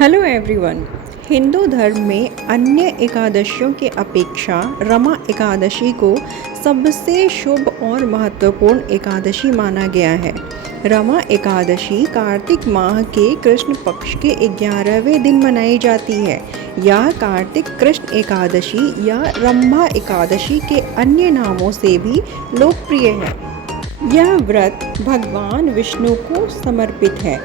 Hello everyone. Hindu धर्म में अन्य एकादशियों के अपेक्षा रमा एकादशी को सबसे शुभ और महत्वपूर्ण एकादशी माना गया है। रमा एकादशी कार्तिक माह के कृष्ण पक्ष के 11वें दिन मनाई जाती है। यह कार्तिक कृष्ण एकादशी या रंभा एकादशी के अन्य नामों से भी लोकप्रिय है। यह व्रत भगवान विष्णु को समर्पित है।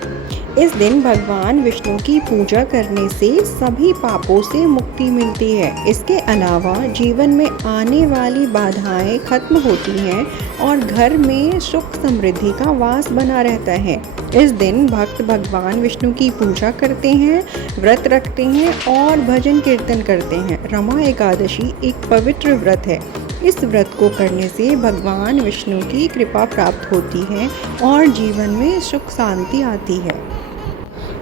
इस दिन भगवान विष्णु की पूजा करने से सभी पापों से मुक्ति मिलती है। इसके अलावा जीवन में आने वाली बाधाएं खत्म होती हैं और घर में सुख समृद्धि का वास बना रहता है। इस दिन भक्त भगवान विष्णु की पूजा करते हैं, व्रत रखते हैं और भजन कीर्तन करते हैं। रमा एकादशी एक पवित्र व्रत है। इस व्रत को करने से भगवान विष्णु की कृपा प्राप्त होती है और जीवन में सुख शांति आती है।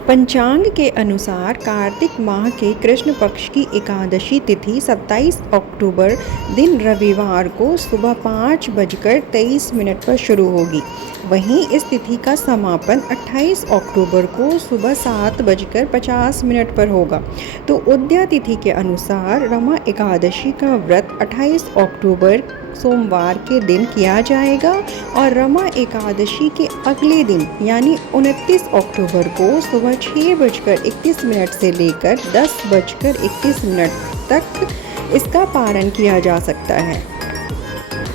पंचांग के अनुसार कार्तिक माह के कृष्ण पक्ष की एकादशी तिथि 27 अक्टूबर दिन रविवार को सुबह 5:23 पर शुरू होगी। वहीं इस तिथि का समापन 28 अक्टूबर को सुबह 7:50 पर होगा। तो उदया तिथि के अनुसार रमा एकादशी का व्रत 28 अक्टूबर सोमवार के दिन किया जाएगा और रमा एकादशी के अगले दिन यानी 29 अक्टूबर को सुबह 6:31 से लेकर 10:31 तक इसका पारण किया जा सकता है।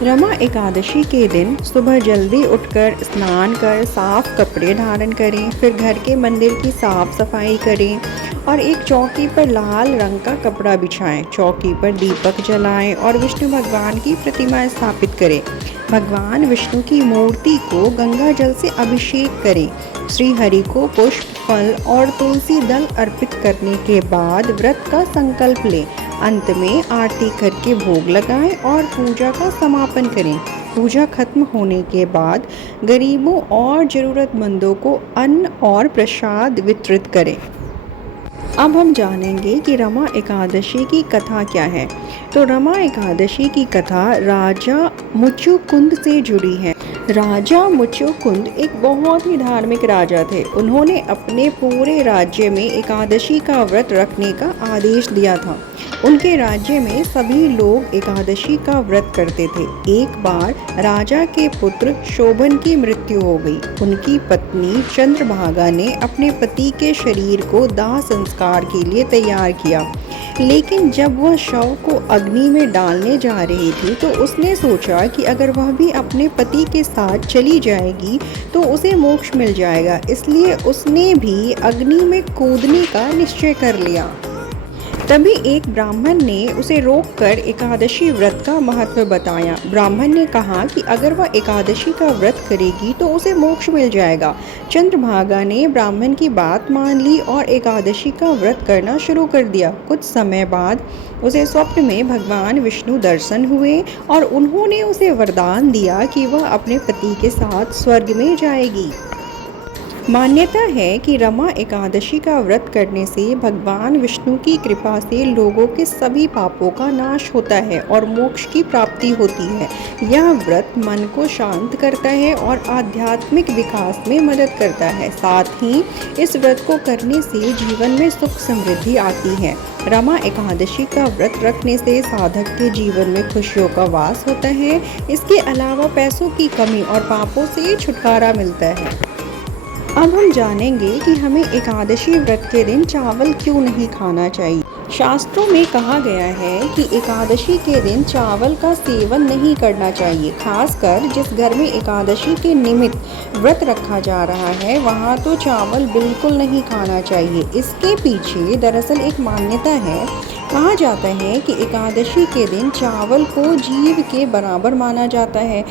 रमा एकादशी के दिन सुबह जल्दी उठकर स्नान कर साफ कपड़े धारण करें, फिर घर के मंदिर की साफ सफाई करें और एक चौकी पर लाल रंग का कपड़ा बिछाएं। चौकी पर दीपक जलाएं और विष्णु भगवान की प्रतिमा स्थापित करें। भगवान विष्णु की मूर्ति को गंगा जल से अभिषेक करें। श्री हरि को पुष्प, फल और तुलसी दल अर्पित करने के बाद व्रत का संकल्प लें। अंत में आरती करके भोग लगाएं और पूजा का समापन करें। पूजा खत्म होने के बाद गरीबों और ज़रूरतमंदों को अन्न और प्रसाद वितरित करें। अब हम जानेंगे कि रमा एकादशी की कथा क्या है। तो रमा एकादशी की कथा राजा मुचुकुंद से जुड़ी है। राजा मुचुकुंद एक बहुत ही धार्मिक राजा थे। उन्होंने अपने पूरे राज्य में एकादशी का व्रत रखने का आदेश दिया था। उनके राज्य में सभी लोग एकादशी का व्रत करते थे। एक बार राजा के पुत्र शोभन की मृत्यु हो गई। उनकी पत्नी चंद्रभागा ने अपने पति के शरीर को दाह संस्कार के लिए तैयार किया, लेकिन जब वह शव को अग्नि में डालने जा रही थी तो उसने सोचा कि अगर वह भी अपने पति के साथ चली जाएगी तो उसे मोक्ष मिल जाएगा। इसलिए उसने भी अग्नि में कूदने का निश्चय कर लिया। तभी एक ब्राह्मण ने उसे रोककर एकादशी व्रत का महत्व बताया। ब्राह्मण ने कहा कि अगर वह एकादशी का व्रत करेगी तो उसे मोक्ष मिल जाएगा। चंद्रभागा ने ब्राह्मण की बात मान ली और एकादशी का व्रत करना शुरू कर दिया। कुछ समय बाद उसे स्वप्न में भगवान विष्णु दर्शन हुए और उन्होंने उसे वरदान दिया कि वह अपने पति के साथ स्वर्ग में जाएगी। मान्यता है कि रमा एकादशी का व्रत करने से भगवान विष्णु की कृपा से लोगों के सभी पापों का नाश होता है और मोक्ष की प्राप्ति होती है। यह व्रत मन को शांत करता है और आध्यात्मिक विकास में मदद करता है। साथ ही इस व्रत को करने से जीवन में सुख समृद्धि आती है। रमा एकादशी का व्रत रखने से साधक के जीवन में खुशियों का वास होता है। इसके अलावा पैसों की कमी और पापों से छुटकारा मिलता है। अब हम जानेंगे कि हमें एकादशी व्रत के दिन चावल क्यों नहीं खाना चाहिए। शास्त्रों में कहा गया है कि एकादशी के दिन चावल का सेवन नहीं करना चाहिए। खासकर जिस घर में एकादशी के निमित्त व्रत रखा जा रहा है वहाँ तो चावल बिल्कुल नहीं खाना चाहिए। इसके पीछे दरअसल एक मान्यता है। कहा जाता है कि एकादशी के दिन चावल को जीव के बराबर माना जाता है।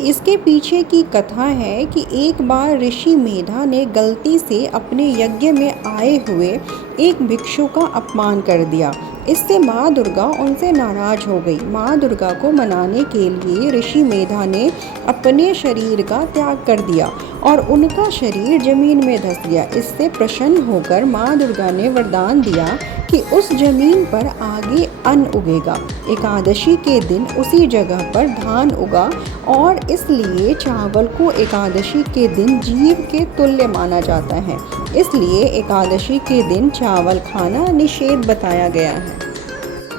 इसके पीछे की कथा है कि एक बार ऋषि मेधा ने गलती से अपने यज्ञ में आए हुए एक भिक्षु का अपमान कर दिया। इससे माँ दुर्गा उनसे नाराज हो गई। माँ दुर्गा को मनाने के लिए ऋषि मेधा ने अपने शरीर का त्याग कर दिया और उनका शरीर जमीन में धंस गया। इससे प्रसन्न होकर माँ दुर्गा ने वरदान दिया कि उस जमीन पर आगे अन्न उगेगा। एकादशी के दिन उसी जगह पर धान उगा और इसलिए चावल को एकादशी के दिन जीव के तुल्य माना जाता है। इसलिए एकादशी के दिन चावल खाना निषेध बताया गया है।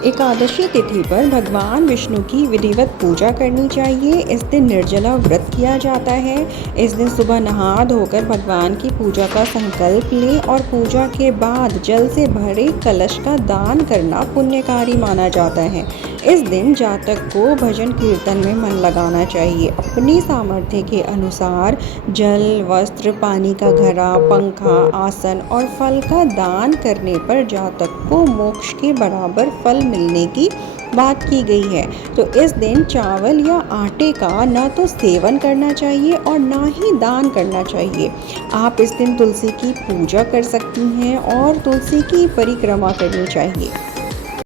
एकादशी तिथि पर भगवान विष्णु की विधिवत पूजा करनी चाहिए। इस दिन निर्जला व्रत किया जाता है। इस दिन सुबह नहा धोकर भगवान की पूजा का संकल्प लें और पूजा के बाद जल से भरे कलश का दान करना पुण्यकारी माना जाता है। इस दिन जातक को भजन कीर्तन में मन लगाना चाहिए। अपनी सामर्थ्य के अनुसार जल, वस्त्र, पानी का घड़ा, पंखा, आसन और फल का दान करने पर जातक को मोक्ष के बराबर फल मिलने की बात की गई है। तो इस दिन चावल या आटे का ना तो सेवन करना चाहिए और ना ही दान करना चाहिए। आप इस दिन तुलसी की पूजा कर सकती हैं और तुलसी की परिक्रमा करनी चाहिए।